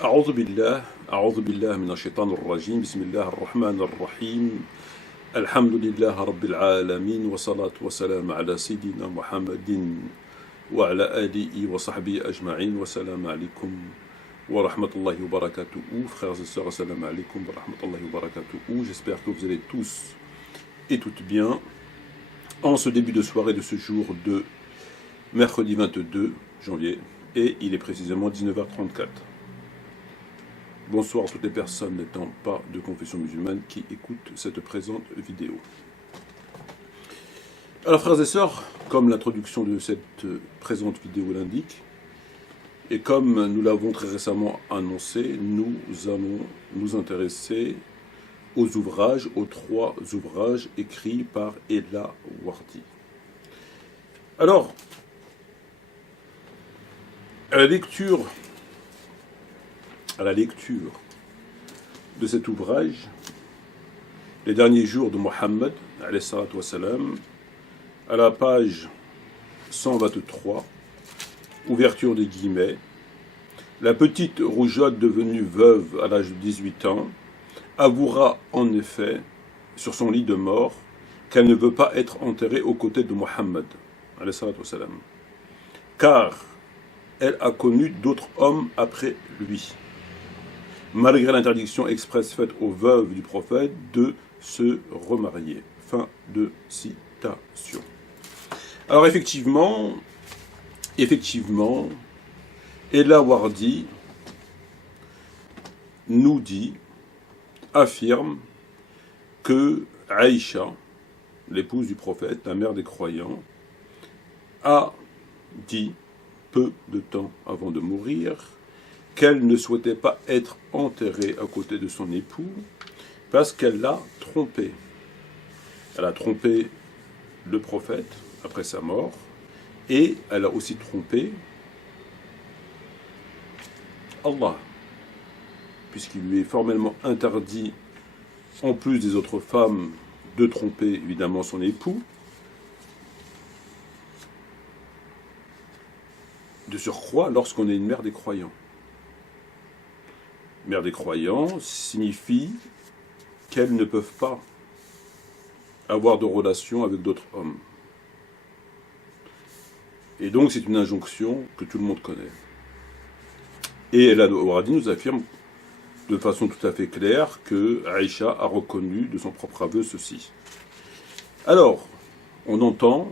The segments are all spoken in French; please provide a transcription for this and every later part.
أعوذ بالله من الشيطان الرجيم بسم الله الرحمن الرحيم الحمد لله رب العالمين والصلاة والسلام على سيدنا محمد وعلى آله وصحبه أجمعين والسلام عليكم ورحمة الله وبركاته. Frères et sœurs, assalamu alaikum wa rahmatullahi wa barakatuh. J'espère que vous allez tous et toutes bien en ce début de soirée de ce jour de mercredi 22 janvier et il est précisément 19h34. Bonsoir à toutes les personnes n'étant pas de confession musulmane qui écoutent cette présente vidéo. Alors frères et sœurs, comme l'introduction de cette présente vidéo l'indique, et comme nous l'avons très récemment annoncé, nous allons nous intéresser aux trois ouvrages écrits par Ella Wardi. Alors, à la lecture de cet ouvrage, les derniers jours de Mohammed, à la page 123, ouverture des guillemets, la petite rougeotte devenue veuve à l'âge de 18 ans avouera en effet sur son lit de mort qu'elle ne veut pas être enterrée aux côtés de Mohammed, car elle a connu d'autres hommes après lui, malgré l'interdiction expresse faite aux veuves du prophète de se remarier. Fin de citation. Alors effectivement, Ella Wardi nous affirme que Aïcha, l'épouse du prophète, la mère des croyants, a dit peu de temps avant de mourir qu'elle ne souhaitait pas être enterrée à côté de son époux parce qu'elle l'a trompé. Elle a trompé le prophète après sa mort et elle a aussi trompé Allah, puisqu'il lui est formellement interdit, en plus des autres femmes, de tromper évidemment son époux. De surcroît, lorsqu'on est une mère des croyants. Mère des croyants signifie qu'elles ne peuvent pas avoir de relation avec d'autres hommes. Et donc c'est une injonction que tout le monde connaît. Et Ella Wardi nous affirme de façon tout à fait claire que Aïcha a reconnu de son propre aveu ceci. Alors, on entend,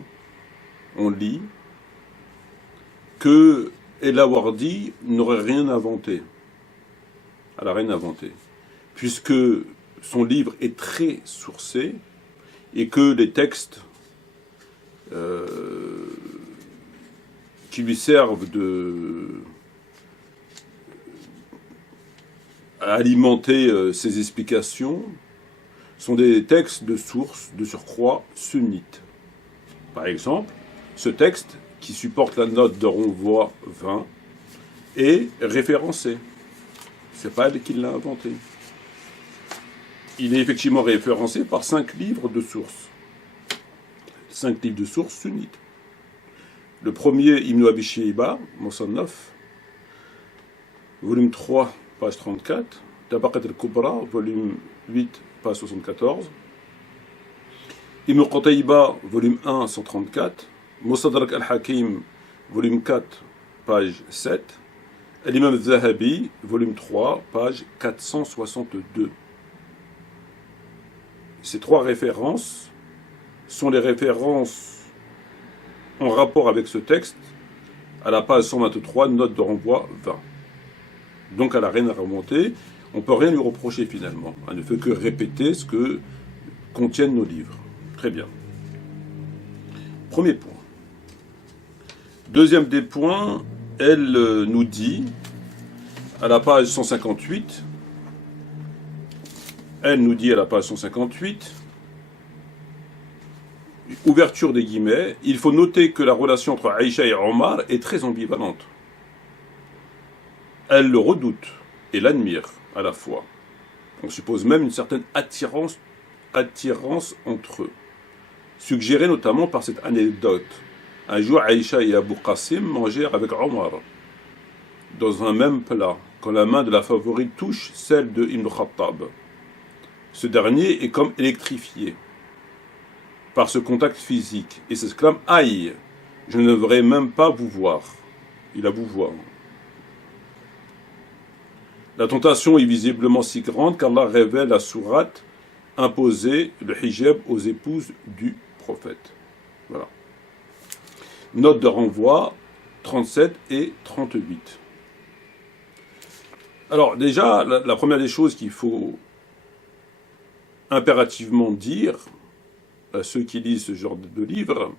on lit que Ella Wardi n'aurait rien inventé. Elle n'a rien inventé. Puisque son livre est très sourcé et que les textes qui lui servent à alimenter ses explications sont des textes de source, de surcroît, sunnites. Par exemple, ce texte, qui supporte la note de renvoi 20, est référencé. C'est pas elle qui l'a inventé. Il est effectivement référencé par 5 livres de sources. 5 livres de sources sunnites. Le premier, Ibn Abi Shayba, Musannaf, volume 3, page 34, Tabaqat al-Kubra, volume 8, page 74, Ibn Qutayba, volume 1, 134, Mustadrak al-Hakim, volume 4, page 7, et l'imam al-Zahabi, volume 3, page 462. Ces 3 références sont les références en rapport avec ce texte à la page 123, note de renvoi 20. Donc elle n'a rien à remonter, on ne peut rien lui reprocher finalement. Elle ne fait que répéter ce que contiennent nos livres. Très bien. Premier point. Deuxième des points, elle nous dit, à la page 158, ouverture des guillemets, il faut noter que la relation entre Aïcha et Omar est très ambivalente. Elle le redoute et l'admire à la fois. On suppose même une certaine attirance entre eux, suggérée notamment par cette anecdote. Un jour, Aïcha et Abu Qasim mangèrent avec Omar. dans un même plat, quand la main de la favorite touche celle de Ibn Khattab. Ce dernier est comme électrifié par ce contact physique et s'exclame « Aïe, je ne devrais même pas vous voir ». Il a vous voir. La tentation est visiblement si grande qu'Allah révèle la sourate imposée, le hijab, aux épouses du prophète. Voilà. Note de renvoi 37 et 38. Alors déjà, la première des choses qu'il faut impérativement dire à ceux qui lisent ce genre de livre,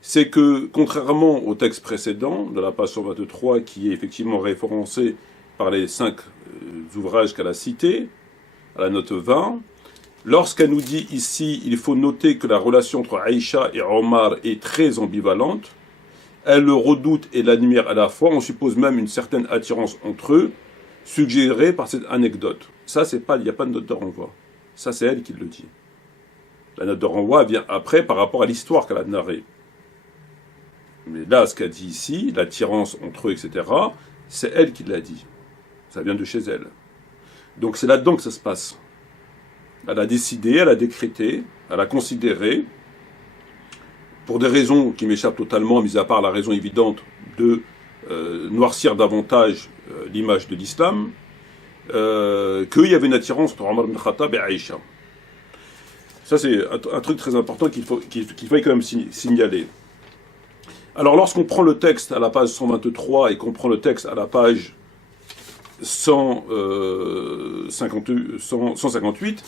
c'est que, contrairement au texte précédent, de la page 123, qui est effectivement référencé par les 5 ouvrages qu'elle a cités, à la note 20, lorsqu'elle nous dit ici, il faut noter que la relation entre Aïcha et Omar est très ambivalente, elle le redoute et l'admire à la fois, on suppose même une certaine attirance entre eux, suggérée par cette anecdote. Ça, il n'y a pas de note de renvoi. Ça, c'est elle qui le dit. La note de renvoi vient après par rapport à l'histoire qu'elle a narrée. Mais là, ce qu'elle dit ici, l'attirance entre eux, etc., c'est elle qui l'a dit. Ça vient de chez elle. Donc c'est là-dedans que ça se passe. Elle a décidé, elle a décrété, elle a considéré, pour des raisons qui m'échappent totalement, mis à part la raison évidente de noircir davantage l'image de l'islam, qu'il y avait une attirance entre Omar ibn Khattab et Aïcha. Ça, c'est un truc très important qu'il faut quand même signaler. Alors, lorsqu'on prend le texte à la page 123 et qu'on prend le texte à la page 158,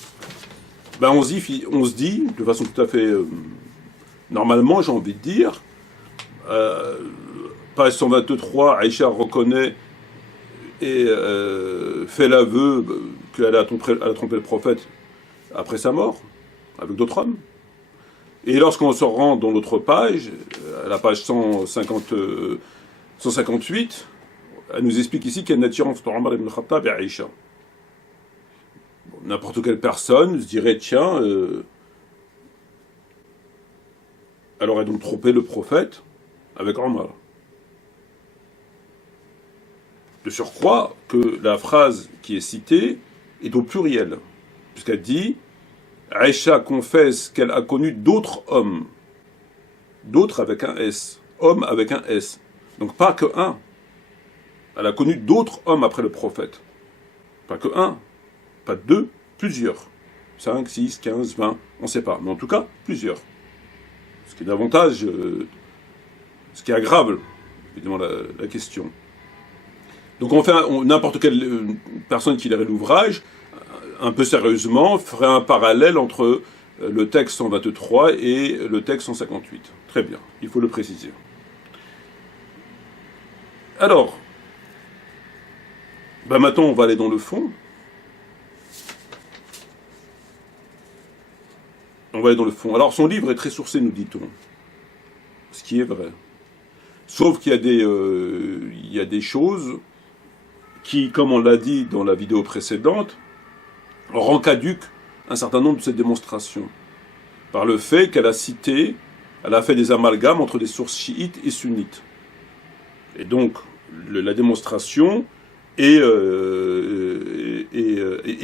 ben on se dit, de façon tout à fait normalement, j'ai envie de dire, page 123, Aïcha reconnaît et fait l'aveu qu'elle a trompé le prophète après sa mort, avec d'autres hommes. Et lorsqu'on se rend dans l'autre page, à la page 158, elle nous explique ici qu'il y a une attirance entre Omar ibn Khattab et Aïcha. Bon, n'importe quelle personne se dirait, tiens, elle aurait donc trompé le prophète avec Omar. De surcroît que la phrase qui est citée est au pluriel, puisqu'elle dit Aïcha confesse qu'elle a connu d'autres hommes, d'autres avec un S, hommes avec un S, donc pas que un. Elle a connu d'autres hommes après le prophète, pas que un, pas deux, plusieurs, 5, 6, 15, 20, on ne sait pas, mais en tout cas plusieurs. Ce qui est davantage, ce qui aggrave évidemment la question. Donc n'importe quelle personne qui lirait l'ouvrage, un peu sérieusement, ferait un parallèle entre le texte 123 et le texte 158. Très bien, il faut le préciser. Alors, maintenant on va aller dans le fond. On va aller dans le fond. Alors son livre est très sourcé, nous dit-on. Ce qui est vrai. Sauf qu'il y a des choses qui, comme on l'a dit dans la vidéo précédente, rend caduque un certain nombre de ces démonstrations. Par le fait qu'elle a cité, elle a fait des amalgames entre des sources chiites et sunnites. Et donc, la démonstration est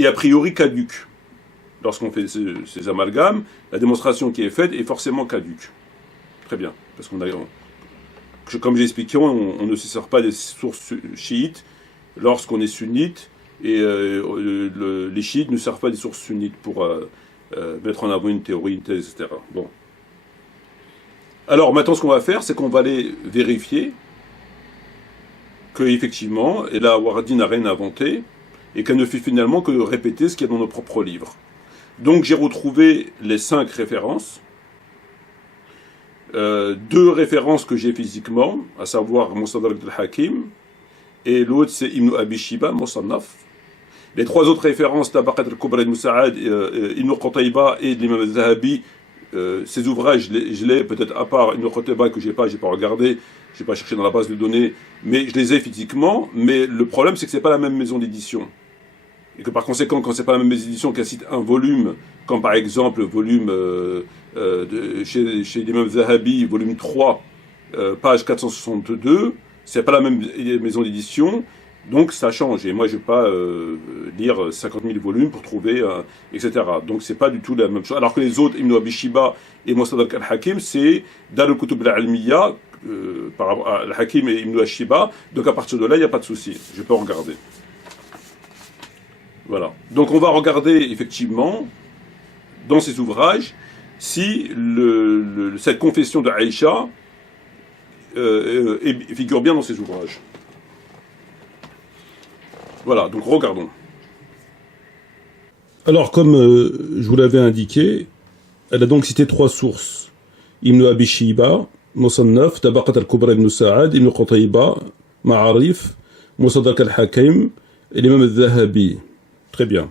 a priori caduque. Lorsqu'on fait ces amalgames, la démonstration qui est faite est forcément caduque. Très bien. Parce comme j'ai expliqué, on ne se sert pas des sources chiites lorsqu'on est sunnite, et les chiites ne servent pas des sources sunnites pour mettre en avant une théorie, une thèse, etc. Bon. Alors maintenant, ce qu'on va faire, c'est qu'on va aller vérifier qu'effectivement, Ella Wardi n'a rien inventé, et qu'elle ne fait finalement que répéter ce qu'il y a dans nos propres livres. Donc j'ai retrouvé les 5 références, 2 références que j'ai physiquement, à savoir Mustadrak al-Hakim, et l'autre c'est Ibn Abi Shiba, Musannaf. Les 3 autres références, Tabaqat al-Kubra al-Musa'ad, Ibn Qutayba et l'imam al-Zahabi, ces ouvrages, je l'ai peut-être à part Ibn Qutayba que j'ai pas regardé, j'ai pas cherché dans la base de données, mais je les ai physiquement, mais le problème c'est que c'est pas la même maison d'édition. Et que par conséquent, quand c'est pas la même maison d'édition qu'elle cite un volume, comme par exemple le volume chez l'imam Zahabi, volume 3, page 462, C'est pas la même maison d'édition, donc ça change. Et moi, je vais pas lire 50 000 volumes pour trouver, etc. Donc c'est pas du tout la même chose. Alors que les autres, Ibn Abi Shiba et Mustadrak al-Hakim, c'est Dar al-Kutub al-Almiya, par rapport à al-Hakim et Ibn Shiba. Donc à partir de là, il n'y a pas de souci. Je peux regarder. Voilà. Donc on va regarder effectivement dans ces ouvrages si cette confession de Aïcha figure bien dans ces ouvrages. Voilà, donc regardons. Alors, comme je vous l'avais indiqué, elle a donc cité 3 sources. Ibn Abi Shiba, Musannaf, Tabaqat al-Kubra ibn Sa'ad, Ibn Qutayba, Ma'arif, Musaddak al-Hakim et l'imam al-Zahabi. Très bien.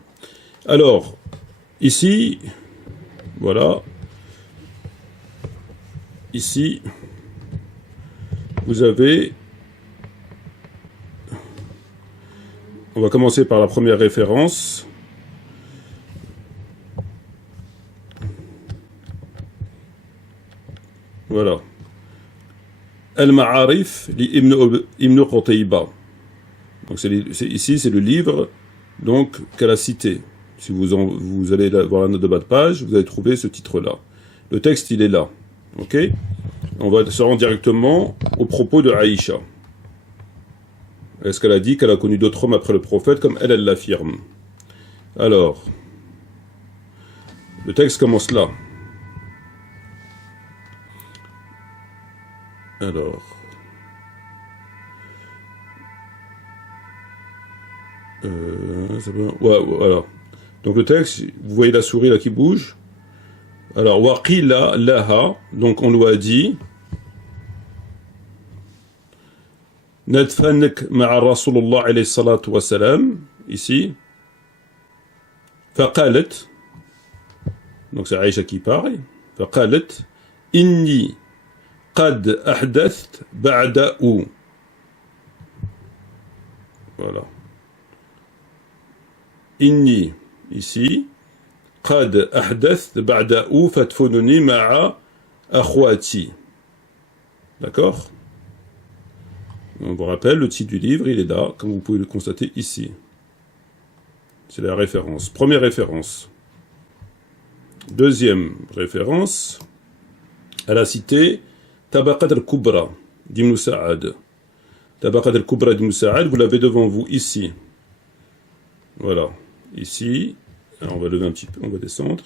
Alors, ici, voilà. Ici, vous avez... On va commencer par la première référence. Voilà. Al-Ma'arif li Ibn Qutayba. Donc ici, c'est le livre donc qu'elle a cité. Si vous allez voir la note de bas de page, vous allez trouver ce titre-là. Le texte, il est là. Ok? On va se rendre directement au propos de Aïcha. Est-ce qu'elle a dit qu'elle a connu d'autres hommes après le prophète, comme elle l'affirme? Alors, le texte commence là. Alors, ouais, voilà. Donc le texte, vous voyez la souris là qui bouge. Alors, waqila laha, donc on lui a dit, nadfanak ma'a Rasulullah alayhi salatu wa salam, ici, faqalat, donc c'est Aïcha qui parle, faqalat, inni qad ahdath ba'da'u. Voilà. Inni, ici, qad ahdath ba'da'u fatfununi ma'a akhwati. D'accord? On vous rappelle, le titre du livre, il est là, comme vous pouvez le constater ici. C'est la référence. Première référence. Deuxième référence, elle a cité Tabaqat al-Kubra d'Ibn Sa'ad. Tabaqat al-Kubra d'Ibn Sa'ad, vous l'avez devant vous ici. Voilà. Ici. Alors on va lever un petit peu, on va descendre.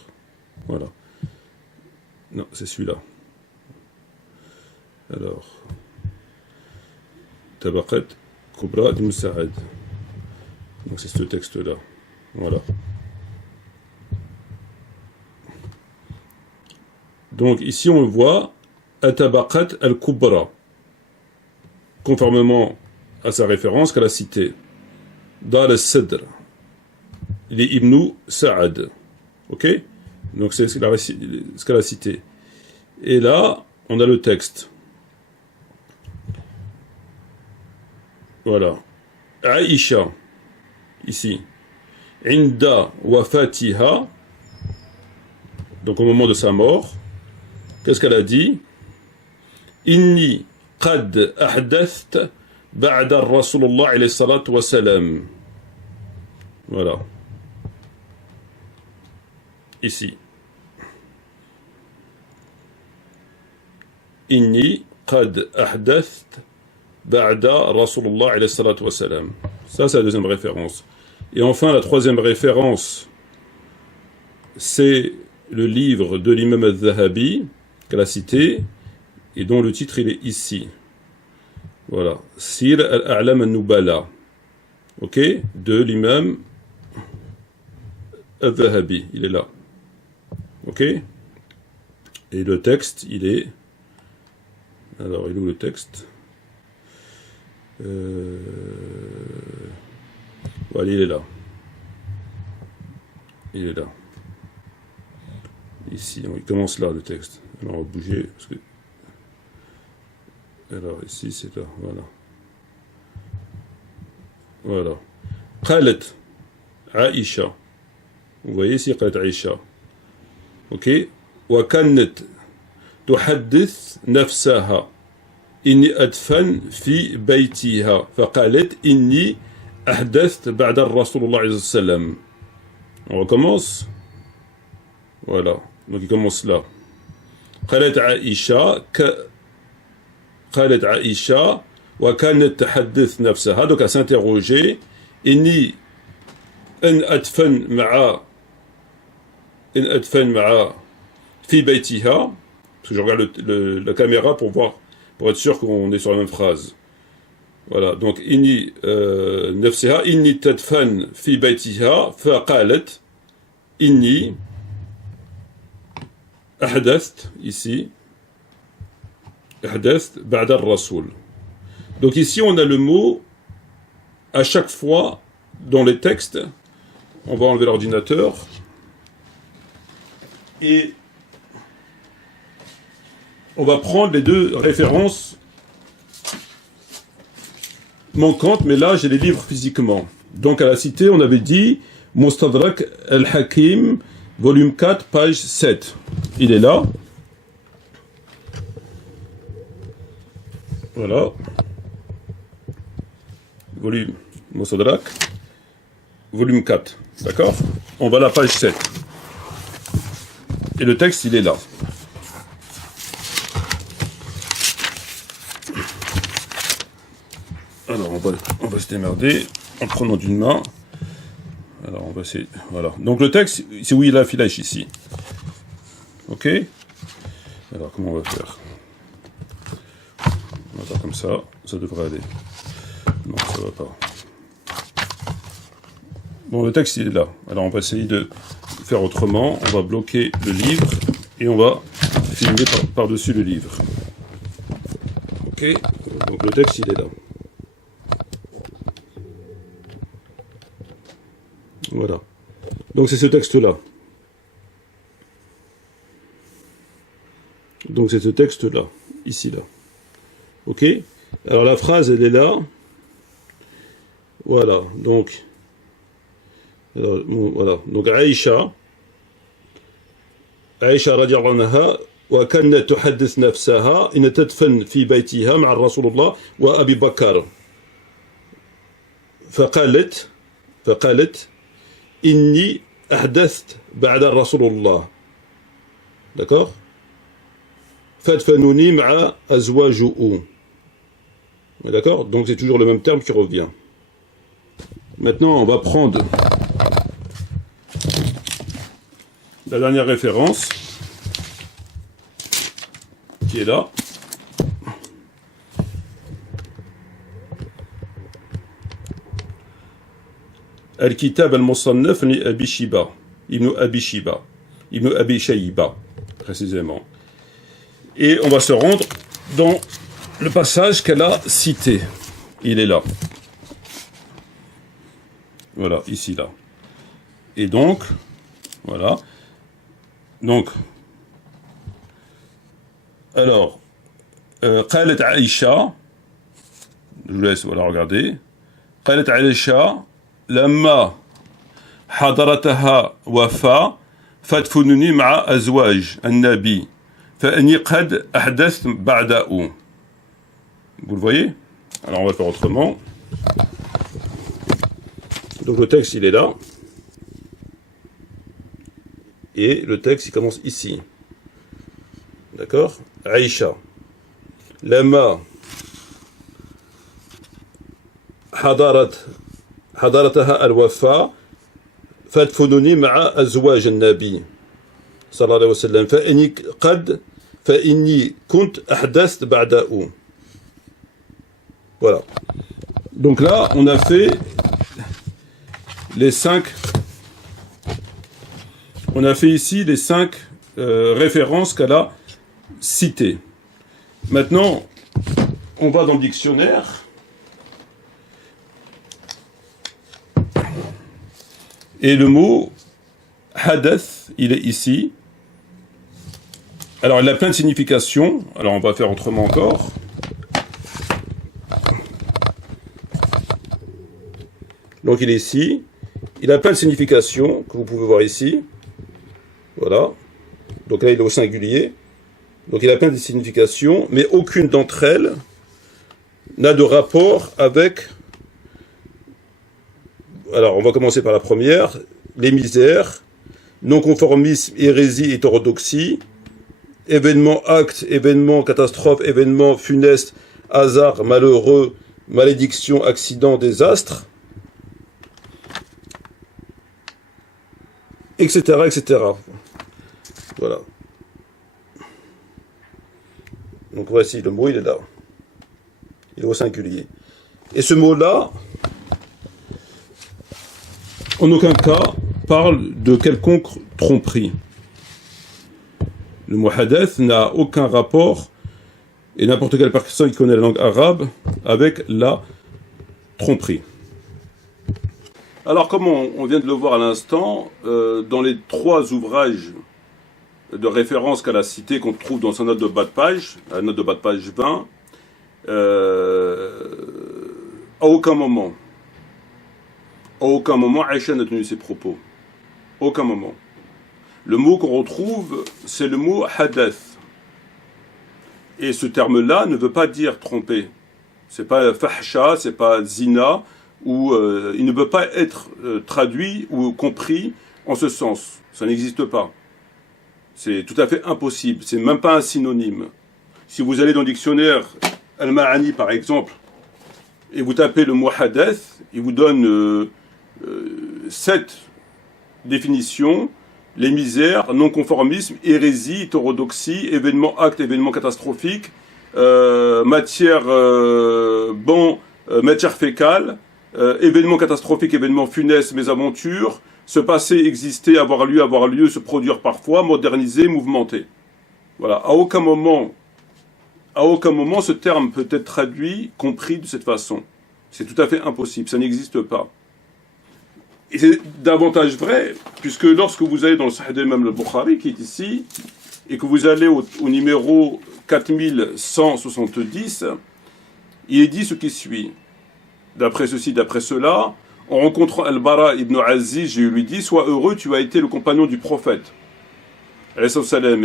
Voilà. Non, c'est celui-là. Alors. Tabaqat Kubra d'Ibn Sa'ad. Donc c'est ce texte-là. Voilà. Donc ici on le voit, Tabaqat al-Kubra, conformément à sa référence qu'elle a citée. Dans le Sadr, il est Ibn Sa'ad. Ok? Donc c'est ce qu'elle a cité. Et là, on a le texte. Voilà. Aïcha, ici. Inda wafatiha, donc au moment de sa mort, qu'est-ce qu'elle a dit? Inni qad ahdath ba'da Rasulullah alayhi salatu wa salam. Voilà. Ici. Inni qad ahdath ba'da Rasulullah alayhi salatu wa salam. Ça, c'est la deuxième référence. Et enfin, la troisième référence, c'est le livre de l'imam al-Zahabi, qu'elle a cité, et dont le titre, il est ici. Voilà. Sir al-A'lam al-Nubala. Ok? De l'imam al-Zahabi. Il est là. Ok? Et le texte, il est... Alors, il est où le texte? Voilà, il est là. Il est là. Ici, il commence là le texte. Alors on va bouger. Parce que... Alors ici, c'est là. Voilà. Voilà. Qalat Aïcha. Vous voyez ici, Qalat Aïcha. Ok. Wa kanat tuhaddith nafsaha إني أدفن في بيتها فقالت إني أحدثت بعد الرسول الله عليه وسلم. On recommence. Voilà. Donc il commence là. قالت عائشة وكانت تحدث نفسها. Donc elle s'interrogeait. إني أن أدفن مع في بيتها. Parce que je regarde la caméra pour voir, pour être sûr qu'on est sur la même phrase. Voilà. Donc إني نفسها إني تدفن في بيتها فقالت إني أحدثت ici أحدثت بعد الرسول. Donc ici on a le mot à chaque fois dans les textes. On va enlever l'ordinateur et on va prendre les deux références manquantes, mais là j'ai les livres physiquement. Donc à la cité on avait dit Mustadrak al-Hakim volume 4 page 7. Il est là. Voilà. Volume Mustadrak volume 4. D'accord? On va à la page 7. Et le texte, il est là. Alors, on va se démerder en prenant d'une main. Alors, on va essayer. Voilà. Donc, le texte, c'est où il a la filage ici. Ok? Alors, comment on va faire? On va faire comme ça. Ça devrait aller. Non, ça va pas. Bon, le texte, il est là. Alors, on va essayer de faire autrement. On va bloquer le livre et on va filmer par-dessus le livre. Ok? Donc, le texte, il est là. Voilà. Donc, c'est ce texte-là. Donc, c'est ce texte-là. Ici, là. Ok? Alors, la phrase, elle est là. Voilà. Donc, voilà. Donc, Aïcha رضي الله عنها وكانت تحدث نفسها إن تدفن في بيتها مع رسول الله وأبي بكر فقالت إني أحدثت بعد رسول الله. D'accord? فادفنوني مع أزواجه. D'accord? Donc c'est toujours le même terme qui revient. Maintenant, on va prendre la dernière référence qui est là. Al-Kitab al-Musannaf li Abi Shiba, Ibn Abi Shayba, précisément. Et on va se rendre dans le passage qu'elle a cité. Il est là. Voilà, ici, là. Et donc, voilà. Donc, alors, قالت عائشة, je vous laisse, voilà, regarder. قالت عائشة لما حضرتها وفاة فادفنوني مع أزواج النبي فإني قد أحدثت بعده. Vous le voyez? Alors, on va faire autrement. Donc, le texte, il est là. Et le texte, il commence ici. D'accord? Aïcha. Lama حضرتها الوفاة فادفنوني مع أزواج النبي صلى الله عليه وسلم فإني كنت أحدثت بعده. Voilà. Donc là, on a fait les 5. On a fait ici les 5 références qu'elle a citées. Maintenant, on va dans le dictionnaire. Et le mot hadath, il est ici. Alors, il a plein de significations. Alors, on va faire autrement encore. Donc, il est ici. Il a plein de significations que vous pouvez voir ici. Voilà. Donc là, il est au singulier. Donc, il a plein de significations, mais aucune d'entre elles n'a de rapport avec... Alors, on va commencer par la première. Les misères, non-conformisme, hérésie, hétérodoxie, événements, actes, événements, catastrophes, événements funestes, hasard, malheureux, malédiction, accident, désastre, etc., etc. Voilà. Donc voici, le mot, il est là. Il est au singulier. Et ce mot-là, en aucun cas, parle de quelconque tromperie. Le mot hadith n'a aucun rapport, et n'importe quelle personne qui connaît la langue arabe, avec la tromperie. Alors, comme on vient de le voir à l'instant, dans les 3 ouvrages de référence qu'elle a cités, qu'on trouve dans sa note de bas de page, la note de bas de page 20, à aucun moment, Aïcha n'a tenu ses propos. Aucun moment. Le mot qu'on retrouve, c'est le mot hadith. Et ce terme-là ne veut pas dire tromper. C'est pas fahsha, c'est pas zina, ou il ne peut pas être traduit ou compris en ce sens. Ça n'existe pas. C'est tout à fait impossible. C'est même pas un synonyme. Si vous allez dans le dictionnaire Al-Ma'ani par exemple, et vous tapez le mot hadith, il vous donne 7 définitions: les misères, non-conformisme, hérésie, hétérodoxie, événements, actes, événements catastrophiques, matière, matière fécale, événements catastrophiques, événements funestes, mésaventures, se passer, exister, avoir lieu, se produire parfois, moderniser, mouvementer. Voilà. À aucun moment, ce terme peut être traduit, compris de cette façon. C'est tout à fait impossible, ça n'existe pas. Et c'est davantage vrai, puisque lorsque vous allez dans le Sahih d'Imam al-Bukhari, qui est ici, et que vous allez au numéro 4170, il est dit ce qui suit. D'après ceci, d'après cela, en rencontrant Al-Bara ibn Aziz, je lui dis: sois heureux, tu as été le compagnon du prophète, et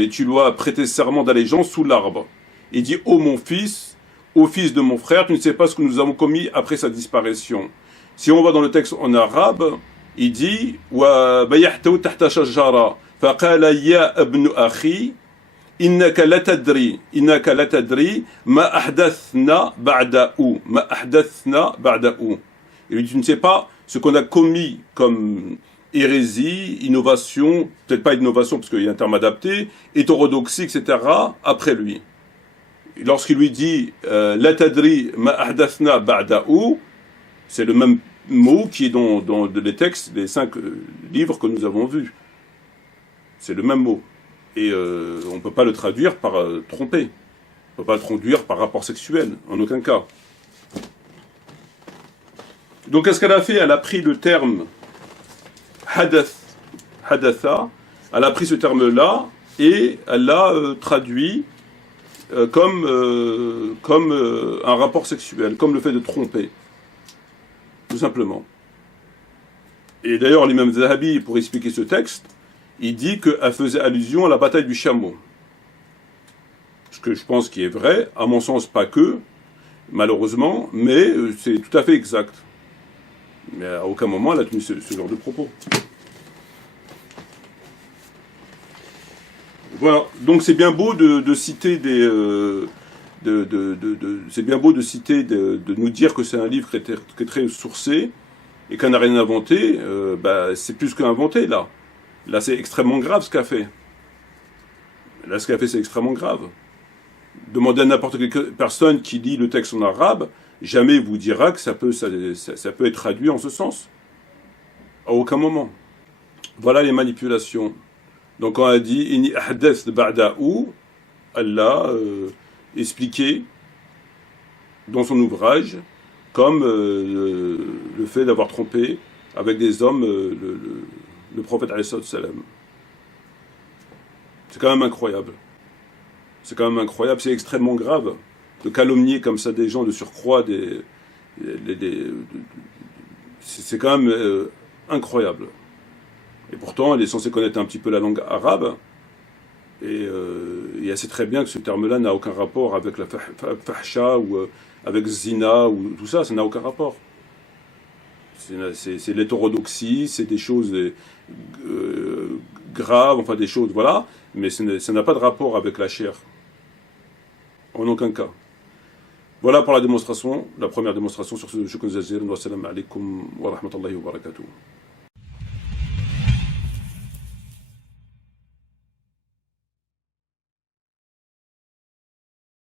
tu lui as prêté serment d'allégeance sous l'arbre. Il dit: ô mon fils, ô fils de mon frère, tu ne sais pas ce que nous avons commis après sa disparition. Si on va dans le texte en arabe, il dit: wa bayahtu tahta shajara faqala ya ibn akhi innaka latadri ma ahdathna ba'da'u. Il lui dit: tu ne sais pas ce qu'on a commis comme hérésie, innovation, peut-être pas innovation parce qu'il y a un terme adapté, hétérodoxie, etc., après lui. Lorsqu'il lui dit la tadri ma ahdathna ba'da'u, c'est le même mot qui est dans les textes des 5 livres que nous avons vus. C'est le même mot. Et on ne peut pas le traduire par tromper. On ne peut pas le traduire par rapport sexuel, en aucun cas. Donc qu'est-ce qu'elle a fait? Elle a pris le terme hadatha, elle a pris ce terme-là et elle l'a traduit comme un rapport sexuel, comme le fait de tromper, tout simplement. Et d'ailleurs, l'imam Zahabi, pour expliquer ce texte, il dit qu'elle faisait allusion à la bataille du chameau. Ce que je pense qui est vrai, à mon sens pas que, malheureusement, mais c'est tout à fait exact. Mais à aucun moment elle a tenu ce genre de propos. Voilà, donc c'est bien beau de citer des... c'est bien beau de citer, de nous dire que c'est un livre qui est très sourcé et qu'on n'a rien inventé. C'est plus qu'inventé, là. Là, c'est extrêmement grave ce qu'a fait. Là, ce qu'a fait, c'est extrêmement grave. Demandez à n'importe quelle personne qui lit le texte en arabe, jamais vous dira que ça peut être traduit en ce sens. À aucun moment. Voilà les manipulations. Donc on a dit « Inni ahdath ba'da'u », elle l'a expliqué dans son ouvrage comme le fait d'avoir trompé avec des hommes le prophète alayhi salam. C'est quand même incroyable. C'est quand même incroyable, c'est extrêmement grave de calomnier comme ça des gens, de surcroît, c'est quand même incroyable. Et pourtant, elle est censée connaître un petit peu la langue arabe, et elle sait très bien que ce terme-là n'a aucun rapport avec la fahsha ou avec zina ou tout ça, ça n'a aucun rapport. C'est l'hétérodoxie, c'est des choses graves, enfin des choses, voilà, mais ça n'a pas de rapport avec la chair, en aucun cas. Voilà pour la démonstration, la première démonstration sur ce shukran jazir. Wa salam alaikum wa rahmatullahi wa barakatuh.